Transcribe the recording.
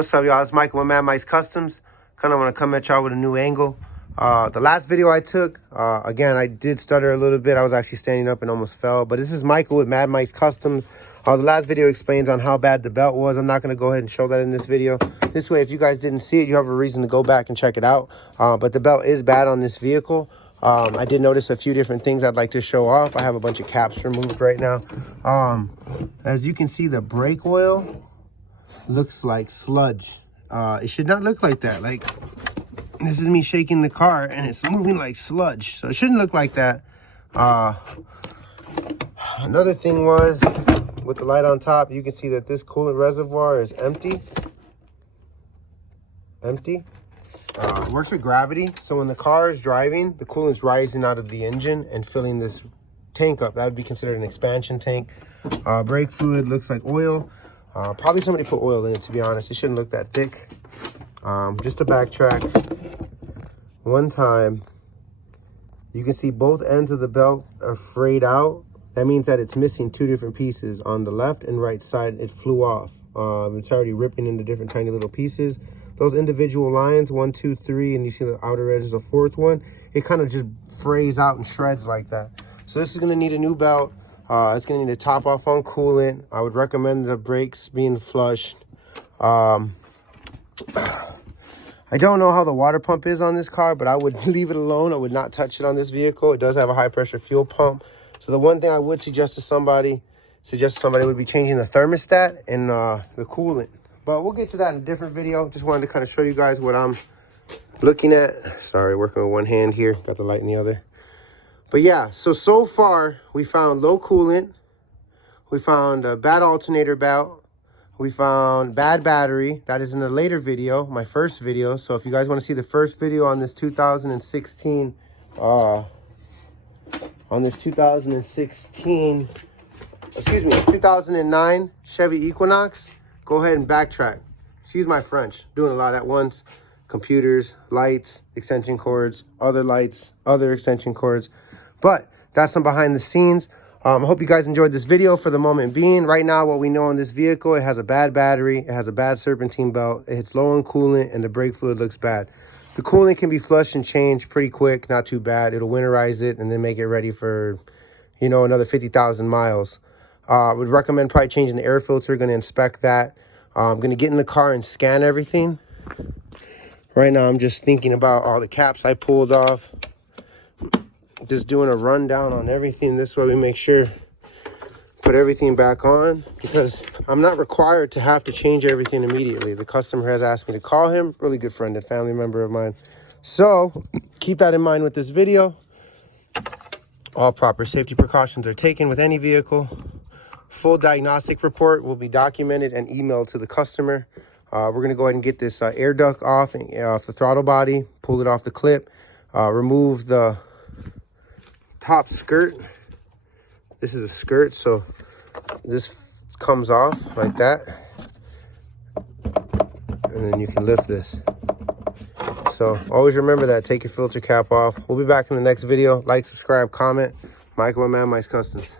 What's up, y'all? It's Michael with Mad Mice Customs. Kind of want to come at y'all with a new angle. The last video I took, again, I did stutter a little bit. I was actually standing up and almost fell. But this is Michael with Mad Mice Customs. The last video explains on how bad the belt was. I'm not going to go ahead and show that in this video. This way, if you guys didn't see it, you have a reason to go back and check it out. But the belt is bad on this vehicle. I did notice a few different things I'd like to show off. I have a bunch of caps removed right now. As you can see, the brake oil looks like sludge. It should not look like that. Like, this is me shaking the car and it's moving like sludge, so it shouldn't look like that. Another thing was, with the light on top, you can see that this coolant reservoir is empty. Works with gravity, so when the car is driving, the coolant's rising out of the engine and filling this tank up. That would be considered an expansion tank. Brake fluid looks like oil. Probably somebody put oil in it, to be honest. It shouldn't look that thick. Just to backtrack one time, you can see both ends of the belt are frayed out. That means that it's missing two different pieces. On the left and right side, it flew off. It's already ripping into different tiny little pieces. Those individual lines, 1, 2, 3, and you see the outer edge is the fourth one, it kind of just frays out and shreds like that. So this is going to need a new belt. It's going to need a top off on coolant. I would recommend the brakes being flushed. I don't know how the water pump is on this car, but I would leave it alone. I would not touch it on this vehicle. It does have a high pressure fuel pump. So the one thing I would suggest to somebody would be changing the thermostat and the coolant. But we'll get to that in a different video. Just wanted to kind of show you guys what I'm looking at. Sorry, working with one hand here. Got the light in the other. But yeah, so far we found low coolant, we found a bad alternator belt, we found bad battery. That is in a later video, my first video. So if you guys want to see the first video on this 2009 Chevy Equinox, go ahead and backtrack. Excuse my French, doing a lot at once. Computers, lights, extension cords, other lights, other extension cords. But that's some behind the scenes. I hope you guys enjoyed this video for the moment being. Right now, what we know on this vehicle, it has a bad battery, it has a bad serpentine belt, it hits low on coolant, and the brake fluid looks bad. The coolant can be flushed and changed pretty quick, not too bad. It'll winterize it and then make it ready for, you know, another 50,000 miles. Would recommend probably changing the air filter. Going to inspect that. I'm going to get in the car and scan everything. Right now, I'm just thinking about all the caps I pulled off. Just doing a rundown on everything. This way we make sure put everything back on, because I'm not required to have to change everything immediately. The customer has asked me to call him. Really good friend and family member of mine. So keep that in mind with this video. All proper safety precautions are taken with any vehicle. Full diagnostic report will be documented and emailed to the customer. We're going to go ahead and get this air duct off the throttle body, pull it off the clip, remove the top skirt. This is a skirt, so this comes off like that, and then you can lift this. So always remember that. Take your filter cap off. We'll be back in the next video. Like, subscribe, comment. Michael with Mad Mice Customs.